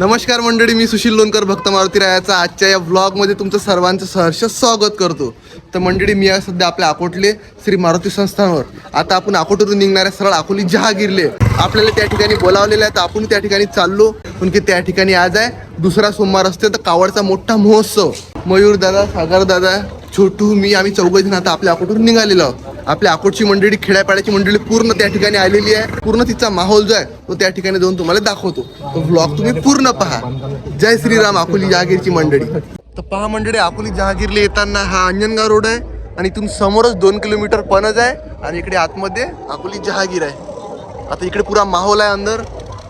नमस्कार मंडळी, मी सुशील लोणकर भक्त मारुती रायाचा आजच्या या व्लॉगमध्ये तुमचं सर्वांचं सहर्ष स्वागत करतो. तर मंडळी, मी आहे सध्या आपल्या अकोटले श्री मारुती संस्थानवर. आता आपण अकोटवरून निघणाऱ्या सरळ अकोली जहागीरले आपल्याला त्या ठिकाणी बोलावलेलं आहे. तर आपण त्या ठिकाणी चाललो, पण की त्या ठिकाणी आज आहे दुसरा सोमवार असते तर कावडचा मोठा महोत्सव. मयूर दादा, सागर दादा, छोटू, मी आम्ही चौघजण आता आपल्या अकोटवरून निघालेलो आहोत. आपल्या अकोटची मंडळी, खेड्यापाड्याची मंडळी पूर्ण त्या ठिकाणी आलेली आहे. पूर्ण तिचा माहोल जो आहे तो त्या ठिकाणी जाऊन तुम्हाला दाखवतो. तो व्लॉग तुम्ही पूर्ण पहा. जय श्रीराम अकोली जहागीरची मंडळी. तर पहा मंडळी, अकोली जहागीरला येताना हा अंजनगाव रोड आहे आणि इथून समोरच 2 किलोमीटर पणज आहे आणि इकडे आतमध्ये अकोली जहागीर आहे. आता इकडे पुरा माहोल आहे. अंदर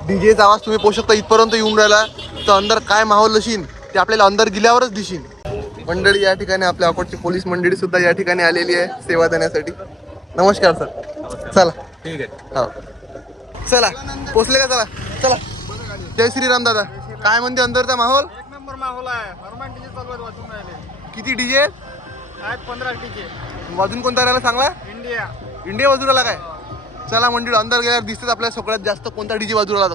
डीजेचा आवाज तुम्ही पाहू शकता, इथपर्यंत येऊन राहिला. तर अंदर काय माहोल असेल ते आपल्याला अंदर गेल्यावरच दिसेल. मंडळी, या ठिकाणी आपल्या अकोटची पोलीस मंडळी सुद्धा या ठिकाणी आलेली आहे सेवा देण्यासाठी. नमस्कार सर. चला ठीक आहे. हो, चला पोचले का? चला चला. जय श्रीराम दादा. काय म्हणते अंदरचा माहोल? एक नंबर माहोल आहे. हनुमान डीजे चालू आहेत, वाजून राहिले किती डीजे आहेत? 15 डीजे. वाजून कोणता राहिला चांगला? इंडिया. इंडिया वाजू राहिला काय? चला मंडळी, अंदर गेल्यावर दिसतेच आपल्याला सगळ्यात जास्त कोणता डीजे वाजू राहिला.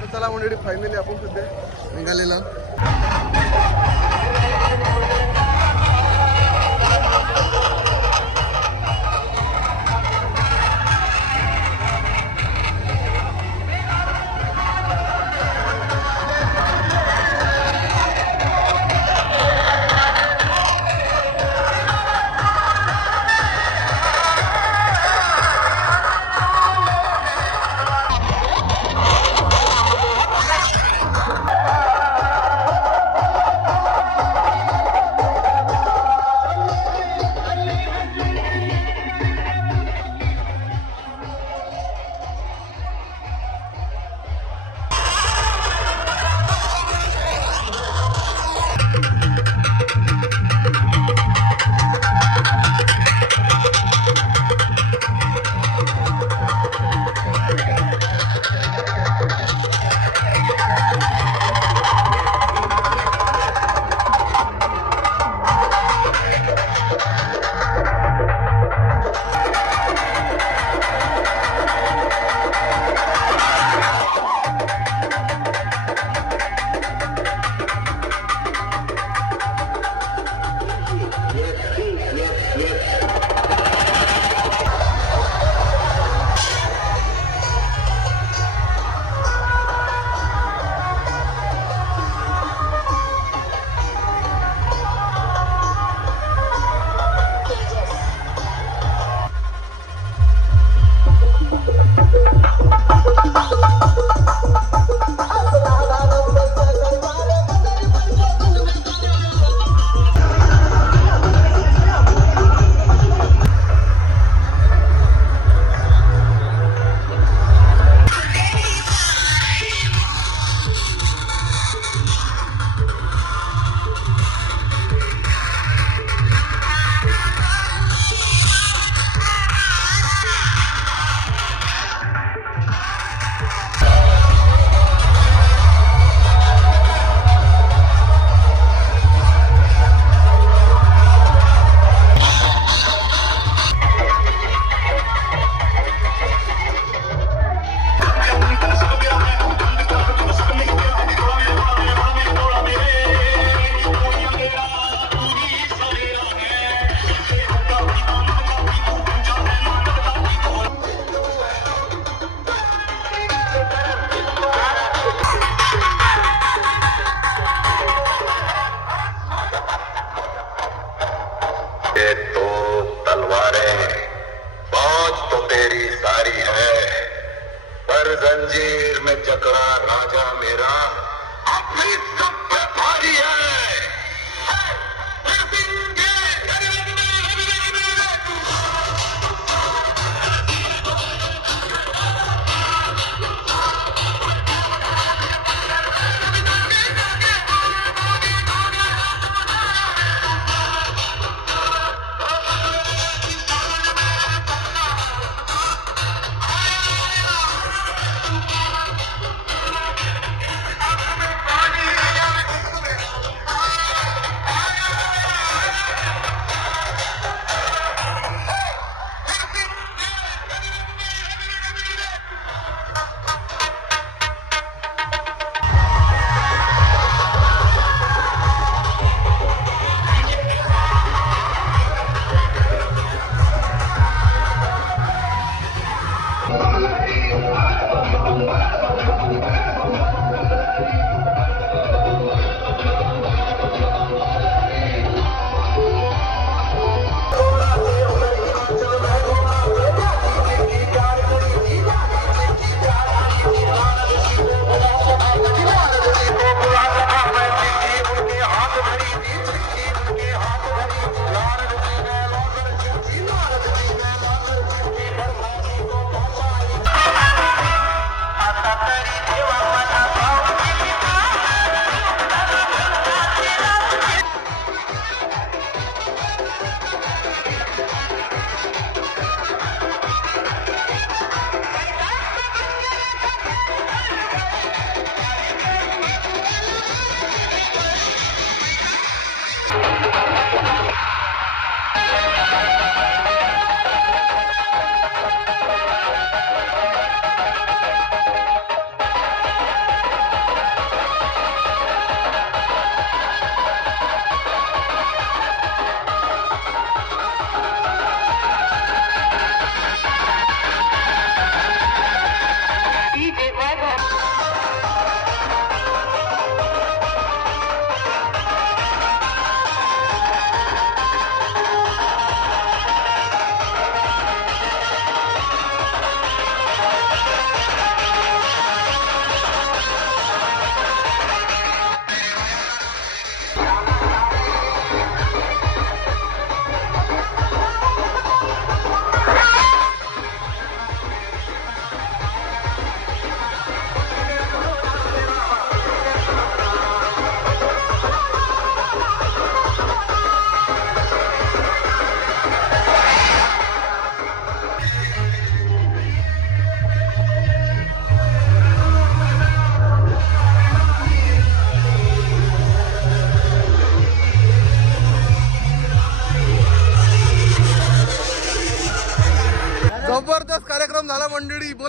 तर चला मंडळी, फायनली आपण सध्या निघालेलो आहोत.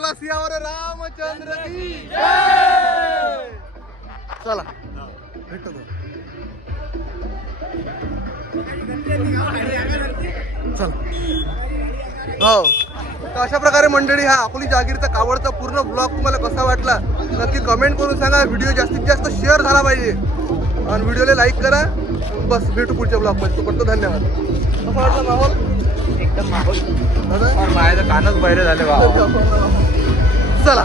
बोला सियावर रामचंद्र की जय. चला भेटतो. चल हो. तर अशा प्रकारे मंडळी हा अकोली जहागीरचा कावडचा पूर्ण ब्लॉग तुम्हाला कसा वाटला नक्की कमेंट करून सांगा. व्हिडिओ जास्तीत जास्त शेअर झाला पाहिजे आणि व्हिडिओला लाईक करा. बस भेटू पुढच्या ब्लॉग मध्ये. तोपर्यंत धन्यवाद. कसा वाटला माहोल? एकदम माहोल माझ्या कानच बैरे झाले. चला.